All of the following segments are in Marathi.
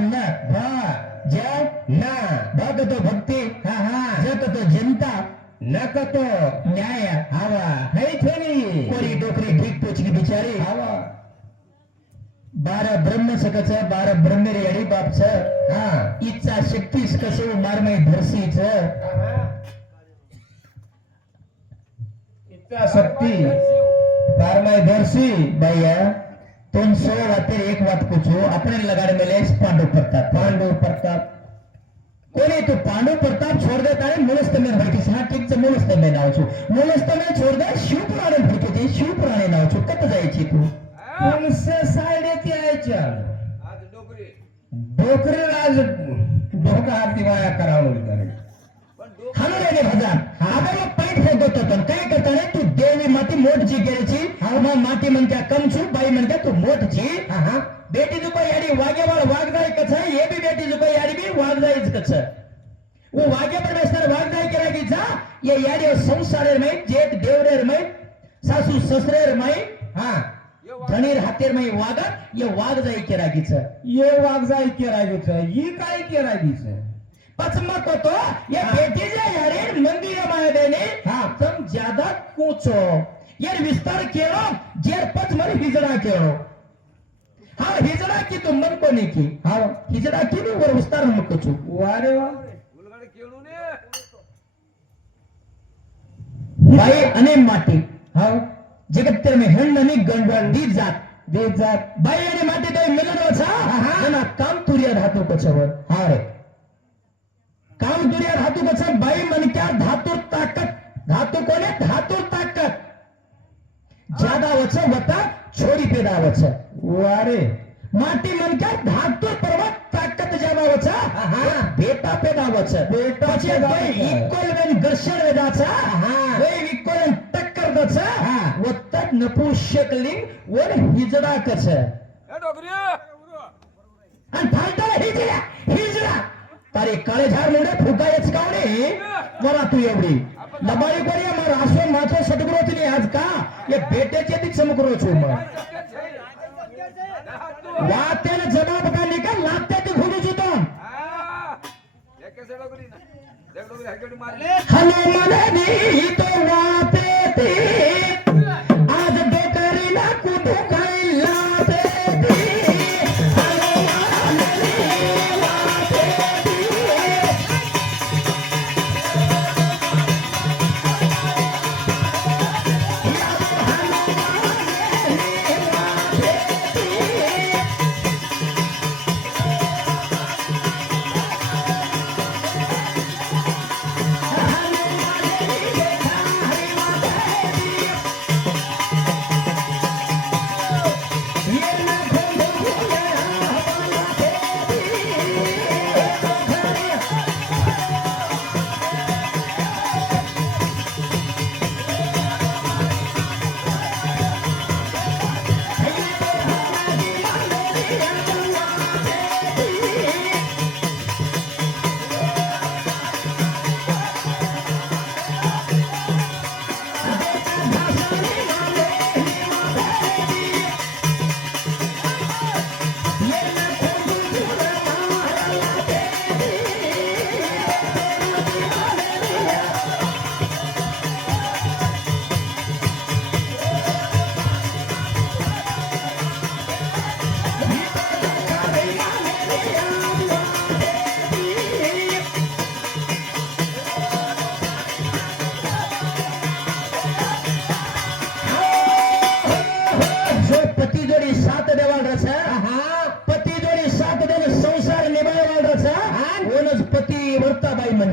न भ ज न भग तो भक्ती जग तो जनता नक तो न्याय हवा है थेरी कोरी डोकरी ठीक पोचकी बिचारी हवा 12 ब्रह्म सकच 12 ब्रह्मेरी अडी बापच इच्छा शक्तीस कसो मारमय धरसीच इच्छा शक्ती मारमय धरसी भैया तुम 100 वाते एक बात पूछो अपने लगाड़ में पांडु प्रताप कोने तो पांडु प्रताप छोड़ देता है मुलस्त में भड़की हाँ ठीक से मुलस्त में नाव छु मुलस्त में छोड़ दे शिवपुराणे भड़की थी शिवपुराणे नाव छु कत जायची तू उनसे साइड येते यायच्या आज डोकरी आज डोका हाती वाया करावं लागेल हालो रे भजन आपण पैठ फेकतो तो काय करता रे तू देवी माती मोठची गेलीची मग माती म्हणत्या कमचू बाई म्हणत्या तू मोठची बेटी जुको याडी वागेवाळ वागदाय कछ ये भी बेटी जुको याडी भी वागदायच कछ वो वागे पर बेस्तर वागदाय केला की जा ये याडी संसारेर में जेठ देवरेर में सासू ससरेर में धनीर हातेर में वागत ये वागदाय केला की छ ये वागदाय केला की छ ही काय केला की छ पचमा को तो ये बेटी जे यारे मंदिर में देने तुम ज्यादा पूछो ये विस्तार केलो जेर पच मरी हिजड़ा केलो हिजड़ा की तो मन को नहीं की हिजड़ा की भी वर विस्तार मत कुछ वारे वाह उलगडे केळू ने बाई अने माटी जगत तेर में हण आणि गंडवण दी जात बाई आणि माटी तो मिलन वचा ना काम तुरिया धातु कछवर रे काम तुरिया धातु कछ बाई मन क्या धातु ताकत धातु कोने धातु ताकत ज्यादा वच वता छोरी पेदा वच वारे माटी मन क्या धातु पर्वत ताकत ज्यादा वच बेटा पेदा वच बेटा पछे बाई इक्वल वेन घर्षण वेदाचा बाई इक्वल टक्कर दच वत्त नपुंसकलिंग वर हिजडा कछ ए डोकरी आणि फालता हिजडा तारे काळे झाड मुंडे फुकायच कावणे वरा तू एवढी लबाडी कोरिया मार आसो माथो सटग्रोतनी आज का ये बेटेचे ती चमकरो छु मग वातेन जवाब का निकाल लागते ती घुडू जुतो ये कैसे डोकरी ना देख डोकरी हकेडी मारले हलो मने तो वाते ते आज डोकरी ना कुठू काय लाते ते हलो मने वाते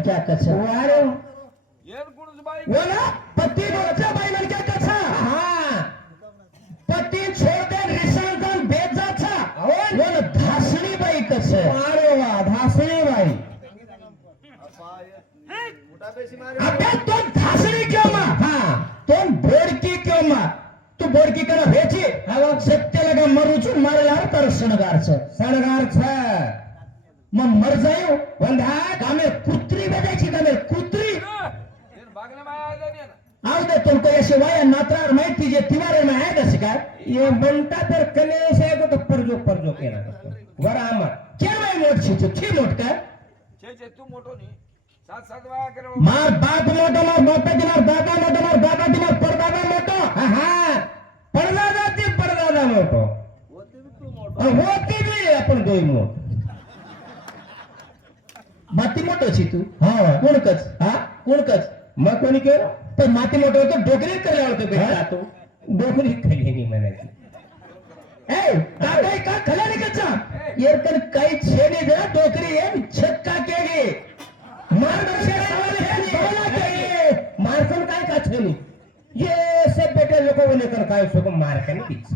क्या कछ वारे येन कुणच बाई बोला पति बोलचा बाई मन क्या कछ पति छोड़ दे रिसांतन बेजाचा बोल धासणी बाई कछ अरे वाह धासणी बाई मोठा बेसी मारे अबे तो धासणी क्यों मा तो बोडकी क्यों मा तू बोडकी करा भेची सत्य लगा मरू छु मारे यार तर शणगार छ मग मर जायो वंधा कामे कुत्री बेजायची कामे कुत्री येन बागले माया आले ने आवदे तुमको ऐसे वाया नात्रार में तीजे तिवारे में आएगा शिकार ये बनता तर कने से को तो परजो केना वरा अमर क्या मैं छी मोठ का छे तू मोठो नहीं सात सात वाया करो मार बाप मोठो मार बापा की मार दादा मोठो मार दादा की मार परदादा मोठो हा परदादा ती परदादा मोठो होते भी तू मोठो होती बी आपण दोय मोठ माती मोठो छी तू हा कोण कच हा कोण कच मग कोणी केलं पण माती मोठो होतो डोकरी करायला होतो बेटा तो डोकरी खाली नाही म्हणायची ए काय का खला नाही कच्चा ये तर काही छेने जरा डोकरी है छक्का केगे मारकन काय का छेनी ये सब बेटे लोगों को लेकर काय उसको मारकन पीछे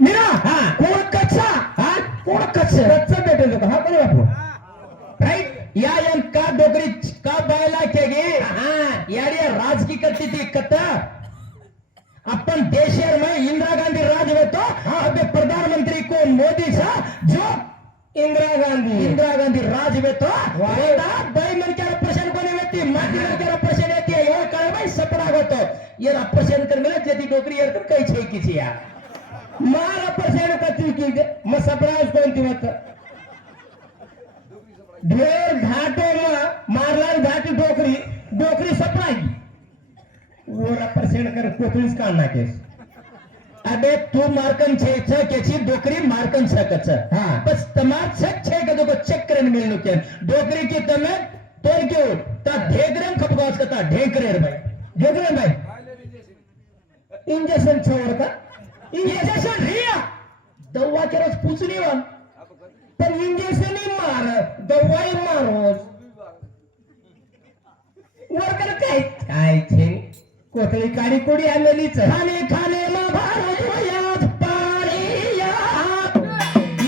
मेरा हाँ कोण कच्चा हाँ कोण कच्चा बेटे लोग हाँ कोणी बापू राईट या का डोकरी का बायला केगे हाँ यार राजकीय करती थी कत्ता अपन देश में इंदिरा गांधी राज में तो अबे प्रधानमंत्री को मोदी था जो इंदिरा गांधी राज में तो बाई मन क्या प्रश्न कोणी व्यक्ती माती मन क्या प्रश्न येते एवढं काय बाई सपना होतो ये प्रश्न कर मिला जदी डोकरी यार तुम काही छे किसी या मार प्रश्न कती की म सपना कोणती मत ढेर घाटो में मारला घाटी डोकरी डोकरी सपना वोरा परसेंट कर कोथळीच काढणार केस अबे तू मार्कन छे केची डोकरी मार्कन सकच हां बस तमार छक छे के दो चेक करन मिलनो के डोकरी की तमे तोड़ के ता ढेगरन खपगास का ता ढेकरेर भाई ढेकरेर भाई इंजेक्शन छोड़ का इंजेक्शन रिया दवा के रोज पूछनी वन पण इंजेक्शन ही मार दवाई मारो वर्कर काय छे कोथळी काडी कोडी आलेलीच खाने खाने मा भारत याद पारिया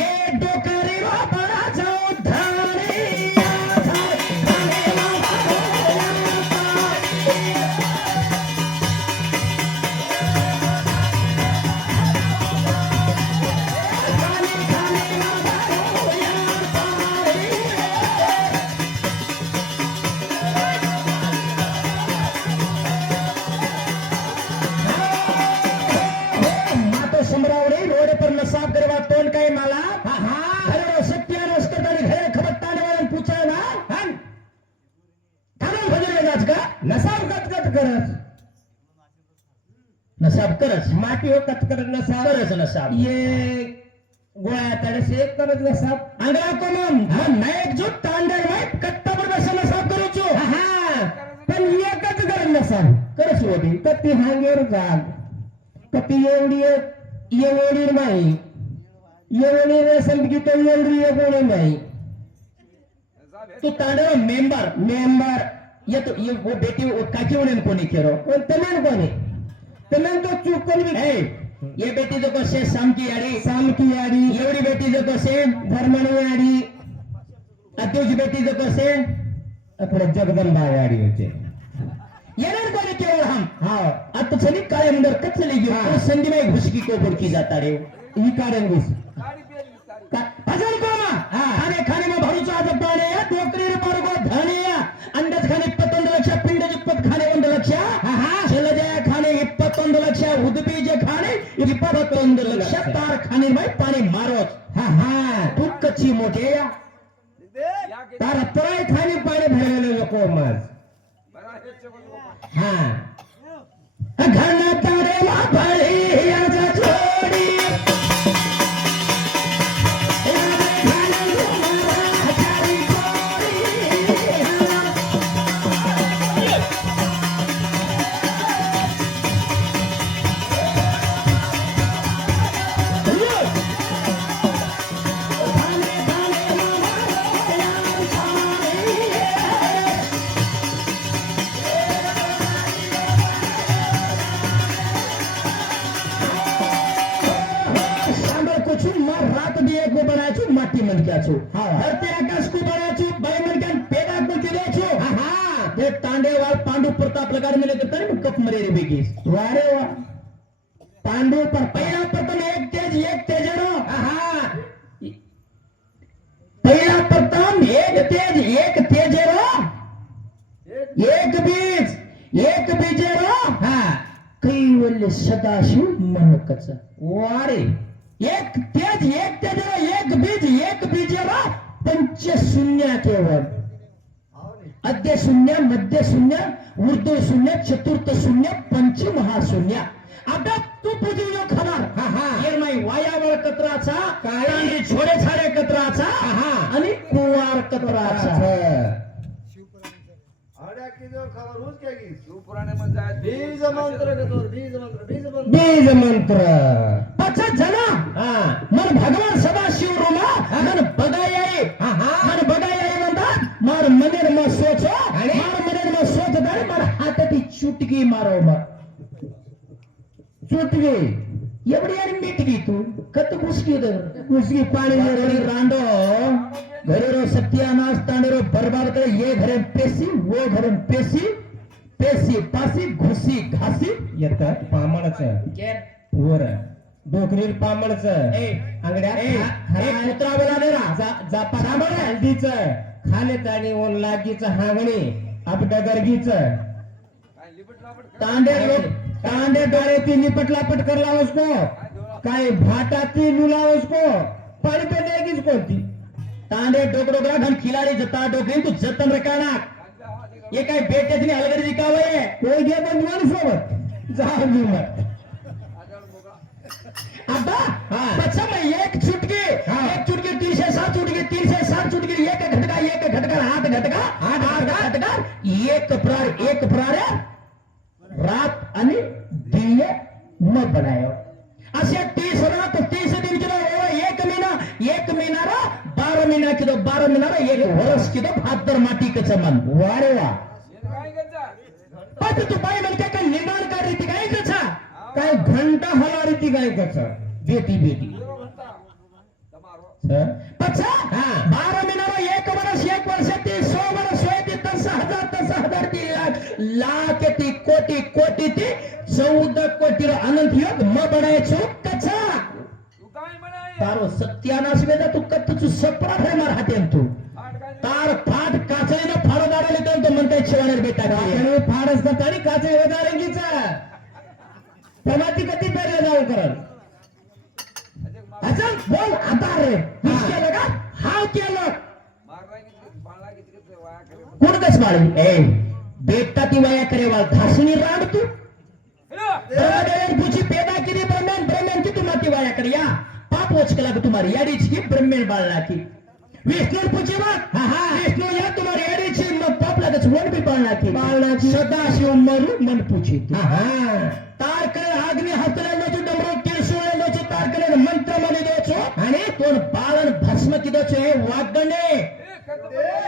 ये डोकरी वा बडा जाऊ धारिया खाने मा नसाब करस माटी हो कत करत नसाब करस नसाब ये गोळ्या तडस एक करत नसाब अंगला कोमम हा नायक जो तांडर माय कत्ता पर बस नसाब करू छु हा पण एकच करत नसाब करस होती कत्ती हांगेर जाग कत्ती एवढी नाही एवढी रसम की तो एवढी एवढी नाही तू तांडर मेंबर ये तो ये वो बेटी वो काकी उन्हें कोनी केरो और तमेन कोनी तमेन तो चूक कोनी भी है ये बेटी जो को से शाम की यारी एवढी बेटी जो को से धर्मणी यारी अत्युज बेटी जो को से अपने जगदंबा यारी होते येनर कोनी केरो हम हां अत छली काय अंदर कचली गयो संधि में घुसकी को बुड़की जाता रे ई कारण घुस भजन कोमा खाने खाने में भरू चाहत पाणे डोकरी रे पर को धनिया अंडज खाने 21 लक्ष पिंड जिप्पत खाने 1 लक्ष चल जाय खाने 21 लक्ष उदबीज खाने 21 लक्ष तार खाने में पाणी मारोत तू कच्ची मोठे या तार तराय खाने पाणी भरलेले लोको मज घन तारे वा भरी याचा छोडी माटी मन क्या छु धरती आकाश को बना छु बाई मन क्या पेदा को चले छु ये तांडे वाल पांडु प्रताप लगार मिले तो तरी कप मरे रे बेगी वारे वा पांडु पर पहला प्रथम एक तेज रो पहला प्रथम एक तेज रो एक बीज रो कैवल्य सदाशिव मन कच वारे एक तेज रो पंचशून्य केवळ अद्य शून्य मध्य शून्य ऊर्ध्व शून्य चतुर्थ शून्य पंच महाशून्य आता तू पूजी जो खबर हे माई वायावळ कत्राचा काय छोडे छाडे कत्राचा आणि कुवार कत्राचा बीज मंत्र पचा जना मन भगवान सदाशिव रुमा मन बगाई म्हणतात मार मनेर म सोचो मार मनेर म सोच दारे मार हाताती चुटकी मारो मग चुटकी एवढी आणि मिटकी तू कत कुसकी पाणी रांडो घरे रो सत्यानाश तांडे रो बर्बाद करे ये घरे पेशी वो घरे पेशी पेशी पासी घुसी घासी येतात पामणच वर डोकरील पामणच अंगड्या कुत्रा बोला दे जापा हल्दीच खाले ताणी ओन लागीच हागणे आपटा गरगीच तांडे डोळे ती निपट लापट करला उसको काय भाटा ती लुला उसको पाणी पे देगीच कोणती तांडे डोकडोकरा घन खिलाडी जता डोकरी तू जतन रकाना ये काय बेट्याची हलगडी जिकावय कोई घे बंधुवान सोबत जा मत आता पछा में एक चुटकी 307 चुटकी एक घटका हाथ घटका एक प्रार रात आणि दिन मग बनायो असे 30 रात 30 दिन किलो एक महीना 12 महीना किलो 12 महीना एक वर्ष किलो भातर माटी के चमन वारे वा पत तू बाई म्हणते का निर्माण का रीती काय कसा काय घंटा हला रीती काय कसा बेटी पछा 12 महीना एक वर्ष 100 वर्ष होय ती 10,000 ती लाख ती कोटी ती 14 कोटी अनंत योग म बनायचो कचा तारो सत्यानाश वेदा तू कत्तू सपरा है मार हातेन तू तार फाट काचळीने फाडदाराले तो म्हणताय शिवानेर बेटा काचळी फाडस का तरी काचळी वदारंगीचा प्रमाती कधी पेरले जाऊ करल अच्छा बोल आता रे किसके लगा हाव केलं कोण कस माळी ए बेटा ती वाया करे वाल धासणी राड तू पूछी पैदा की ब्रह्मन की तुम्हारी वाया कर या पाप वचकला तुम्हारी याडीच की ब्रह्मन बाळला की विष्णु पूछी बात विष्णु या तुम्हारी याडीच मग पाप लागच वन भी बाळला की सदाशिव मरु मन पूछी तू तार करे अग्नि हस्तले नो डमरो किरसुळे नो तार करे मंत्र मने दोचो आणि कोण बाळन भस्म की दोचो हे वागणे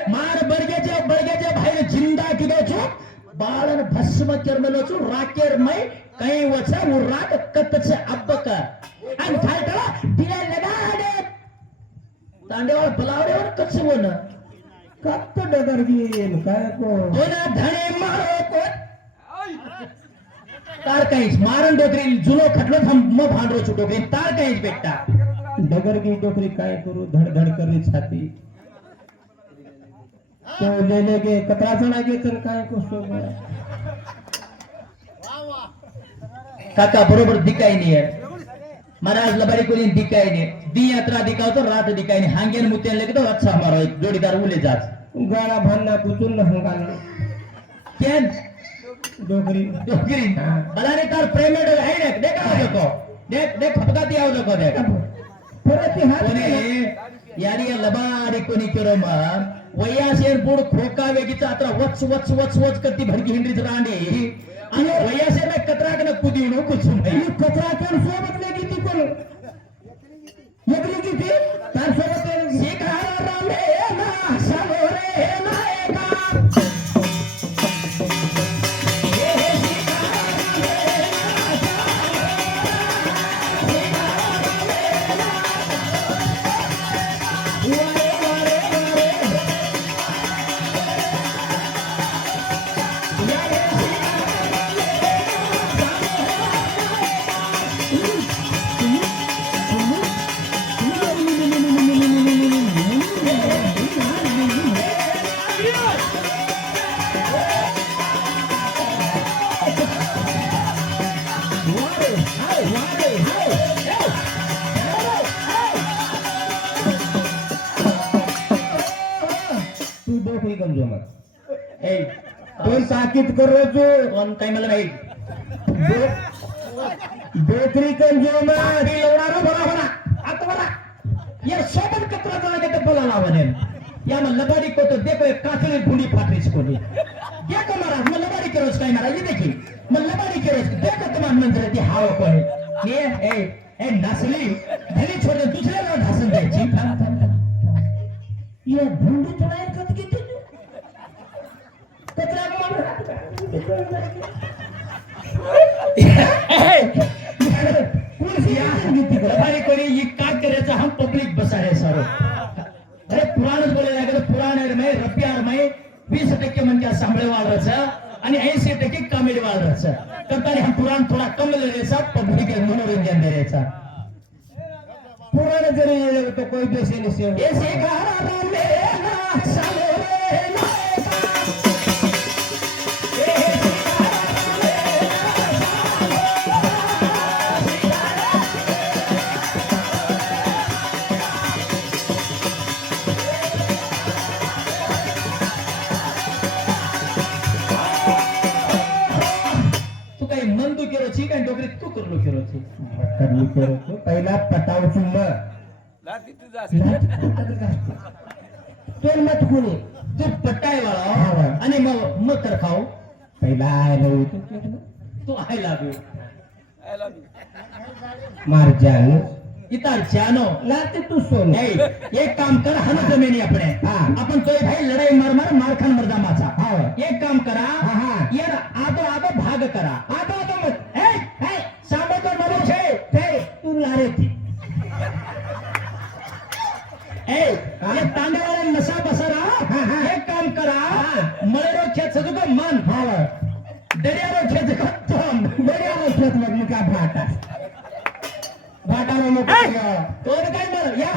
मार बळग्याच्या बाहेर जिंदा की दोचो बाळन भस्म कर्मलोचो राकेर मै काही वचा उराक कतच अब्बक आणि काय करा दिला लगाडे तांडेवाळ बलावडेवर कच वन कत्त डगरगीन काय को होना धणे मारो कोण तार काहीच मारण डोकरी जुनो खटलो हम म भांडरो छु डोकरी तार काहीच बेटा डगरगी डोकरी काय करू धडधड करी छाती तो ले के कतरा चढ़ा के तर काय को काका बरोबर दिकाई नहीं है महाराज लबारी कोणी दिकाई नहीं दी यात्रा दिखाओ तो रात दिकाई नहीं हांगेन मुतेन लेके तो अच्छा हमारा एक जोड़ीदार उले जात गाना भरना कुचुल न हंगाना क्या डोगरी बलाने तार प्रेमेड है ने देखा हो को देख फपकाती आओ को देख परती हाथ कोणी यारी लबारी कोणी केरो मा वयासेर बुड खोका वेगीचा आता वच करती भडकी हिंडरीच रांडी आणि वयासेर में कतराकन कुदीणो कुछ नाही कतराकन सोबत वेगी ती कोण यगली की ती तार सोबत शिकार रामे ना सलोरे ना एका मग ए दोन ताकीद करो जो कोण काय मला नाही बेकरी कंज्यूमर एवढा बरा आता बरा यार सोबत कचरा चला के बोला लावने या मन लबाड़ी को तो देखो एक काचले भूली फाटरीच को क्या को मारा मन लबाड़ी के रोज काय मारा ये देखी मन लबाड़ी के रोज देखो तुम मंत्र ती हाव को है ये ए नसली धरी छोड़ दूसरे ना ढासन द्यायची ये भूंडी चढाय कत किती कचरा लबाड़ी कोणी ये काय करायचं हम पब्लिक बसा रहे सारो अरे पुराणच बोलायला लागलं पुराण रब्यार में 20% म्हणजे सांभळे वाढायचं आणि 80% कॉमेडी वाढायचं तर हम पुराण थोडा कम लेण्याचा पब्लिक मनोरंजन द्यायचा पुराण जरी तो कोई पैसे नहीं ऐसे गाना मेरा सालो रे पहिला पटाव चुम्मा लाती तुझा तो मत कोणी तू पटाय वाला आणि मग तर खाऊ पहिला आय लव तू आय लव यू मार जानो इतार जानो लाते तू सोन एक काम कर हन जमिनी अपने आपण तोय भाई लढाई मार मारखान मर्दामाचा एक काम करा यार आदो आदो भाग करा आदो आदो मत ए सामो तो मरो छे तू लारे थी ये तांडवाला नशा बसरा एक काम करा मळेरो खेत सदुको मन दर्यारो खेत खत्म दर्यारो खेत मग का भाटा भाटारो मग तोर काय मर या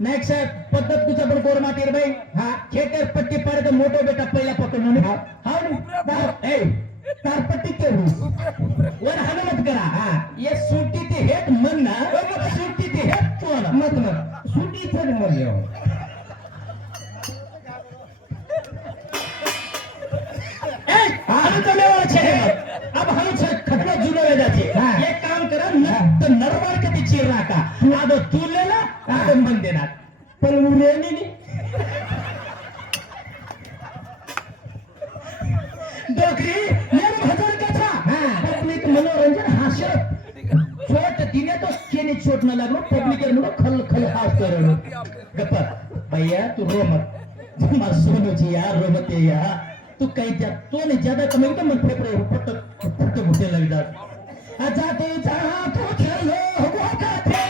नेक्स्ट पद्धत तुझा पण कोर मातीर भाई खेकर पट्टी पारे तो मोटो बेटा पहिला पकडून ए तारपट्टी के वर हनुमत करा ये सुट्टी ते हेत मन ना सुट्टी ते हेत तो ना मत सुट्टी थे मन ले हम तो लेवा छे अब हम छे खटला जुनो ले जाते एक काम करा न नरवार के पीछे राका आदो तू लेला आदो मन देना पण मुले नहीं डोकरी नेम भजन कथा पब्लिक मनोरंजन हास्य छोट तिने तो केने छोट न लागलो पब्लिक नो खल खल हास करो गप्पा भैया तू रो मत मार सोनो जी यार रो मत यार तू कहीं जा तो ने ज्यादा कमाई तो मन पे फट फुटे लग जा जाते जहां तो चलो वो कहते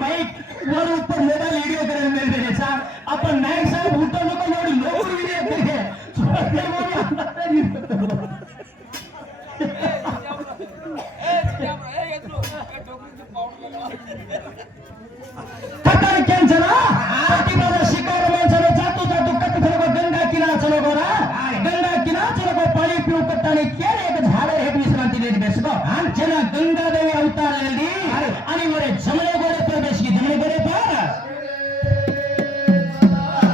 माइक वर ऊपर मोबाइल वीडियो करे मेरे जैसा अपन नायक साहब भूटो लोग एवढी लोकल वीडियो करते खतर कैंसर प्रतिबाधा शिकार में चलो जातो जातो कत चलो गंगा किनारा चलो गोरा गंगा किनारा चलो को पाणी पिऊ कट्टाने केले एक झाड हे विश्रांती लेत बेसको जना गंगा देवी अवतार लेली आणि वरे जमले गोरे प्रवेश की जमले गोरे पार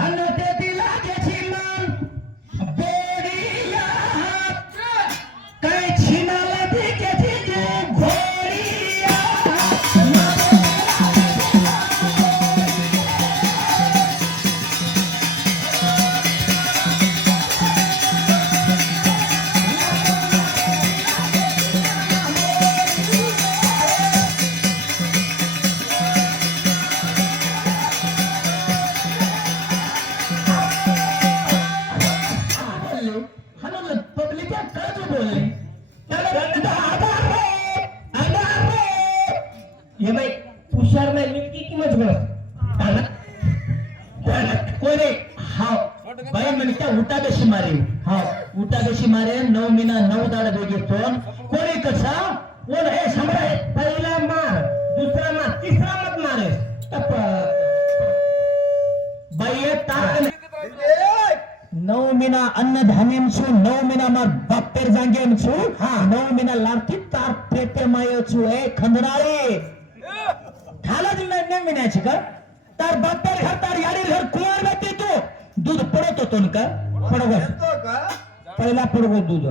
अन्नते दिला गेची मन बोडिया काय छिनाला दिकेची जे घोडिया का उठा कशी मारे हा उठा कशी मारे 9 महिना 9 दाड दोघे तोन कोणी कसा कोण हे सांभाळ पहिला मार दुसरा मार तिसरा मत मारे बाई तार 9 महिना अन्नधान्यम छु 9 महिना માં બાપેર જાંગેમ છું હા 9 महिना લારથી તાર પેટે માયો છું એ ખંડરાળી ખાલા જ 9 महिन्याची का તાર બાપેર ઘર તાર યારી ઘર કુંવાર બેઠી તો दूध पडत होतो का पडगो पहिला पडगो दूध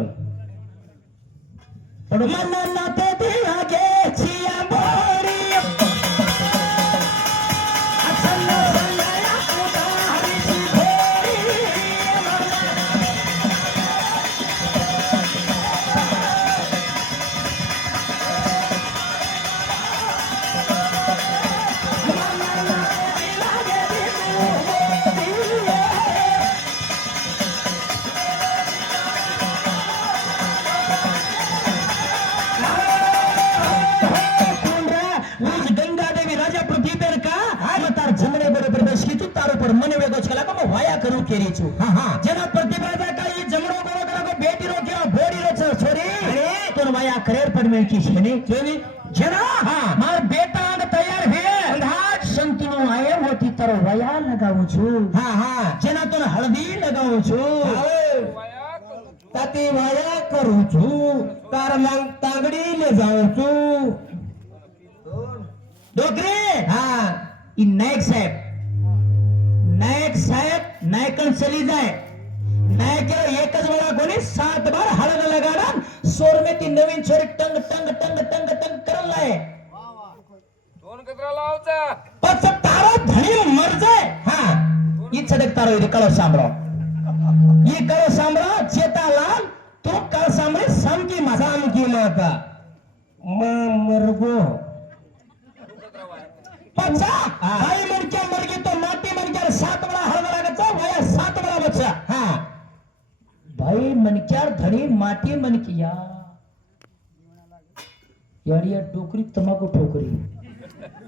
पडगो मनाला ते दिया गे छिया बोरी अचल संगया पुता हरीची भोरी વાયા કરું કેરી છું હા હા જેના પ્રતિભાતા કાઈ જમણો ગોળો કરાકો બેટી રો કેવા બોડી રો છે છોરી અરે તો વાયા કરેર પર મેકી છે ને કેવી જેના હા માર બેટા ને તૈયાર હે અંધાજ સંતનો આયે હોતી તરો વાયા લગાવું છું હા હા જેના તો હળદી લગાવું છું તાતી વાયા કરું છું તાર તાંગડી લે જાઉં છું ડોકરે હા ઈ નાયક साहेब नायकन चली जाए नायक एकच वेळा कोणी 7 बार हळद लगाडा सोर में ती नवीन छोरी टंग टंग टंग टंग टंग करलाय दोन कचरा लावचा पच तारो धणी मर जाए हां ई छडक तारो इथे कळ सांभळो ई कळ सांभळो चेतालाल तो कळ सांभळे समकी मसाम केलं होता मरगो पचा भाई मनके मरगी तो माटी मनके 7 बड़ा हळद लागायचा वया 7 बड़ा बच्चा हां भाई मनक्यार धणी माटी मनकिया याडिया डोकरी तमाकू ठोकरी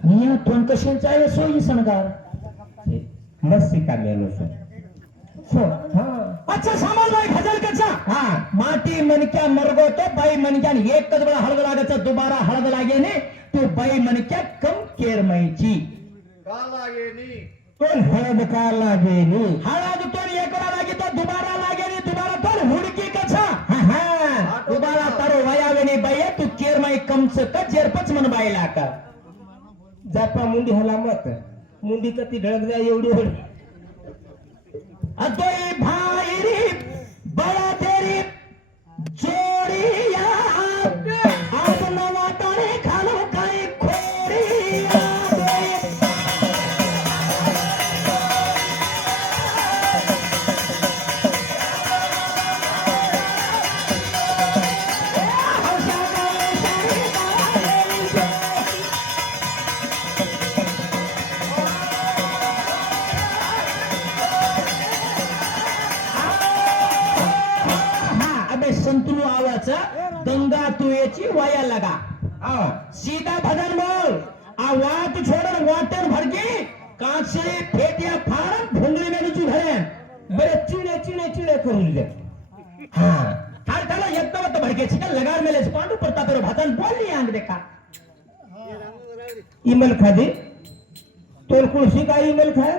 निया तोन कशांचा आहे सोयी सणगार मस्ती काढलेलो सो हां अच्छा समजलाय खजल कचा हां माटी मनक्या मरगो तो बाई मनक्यान एकच बड़ा हळद लागायचा दुबारा हळद लागे ने तो बाई मनक्या कम केर मायची का लागेनी कोण हळद का लागेनी हळद तो एकला लागे तो दुबारा लागेनी दुबारा तो हुडकी कसा हा दुबारा तारो वयावेनी बाई तू केर माई कमच का जेरपच मन बाईला का जापा मुंडी हला मत मुंडी कती ढळक जाय एवढी होडी अतोय भाई रे बडा तेरी जोडिया आज नवा तारे खालो काय खोरिया संतनु आवाचा दंगा तुएची वाया लगा सीधा भजन बोल आ वाट छोड़न वाटर भरगी कांसे फेटिया फाड़ भुंगली में नीचे भरे बड़े चिड़े चिड़े चिड़े करून दे हां थाल थाला एकदम तो भरगे छिका लगार मेले पांडु प्रताप रो भजन बोलली आंग देखा ईमेल खादी तोर कुर्सी का ईमेल खाय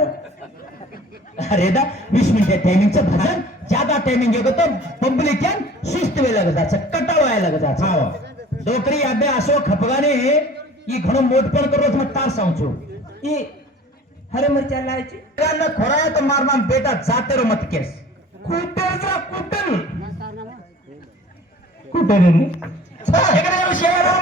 अरे दा 20 मिनिट टाइमिंगचं भजन ज्यादा टाइमिंग येतो तो पब्लिक यान शिस्त वेळ लागत कटाळ व्हायला लागत हां डोकरी अबे असो खपगाने ई घणो मोठपण करोस मग तार सांगचो ई हरे मरच्या लायची कान खोराय तो मारना बेटा जाते रो मत केस कुटेचा कुटन कुटन एकदा शेरा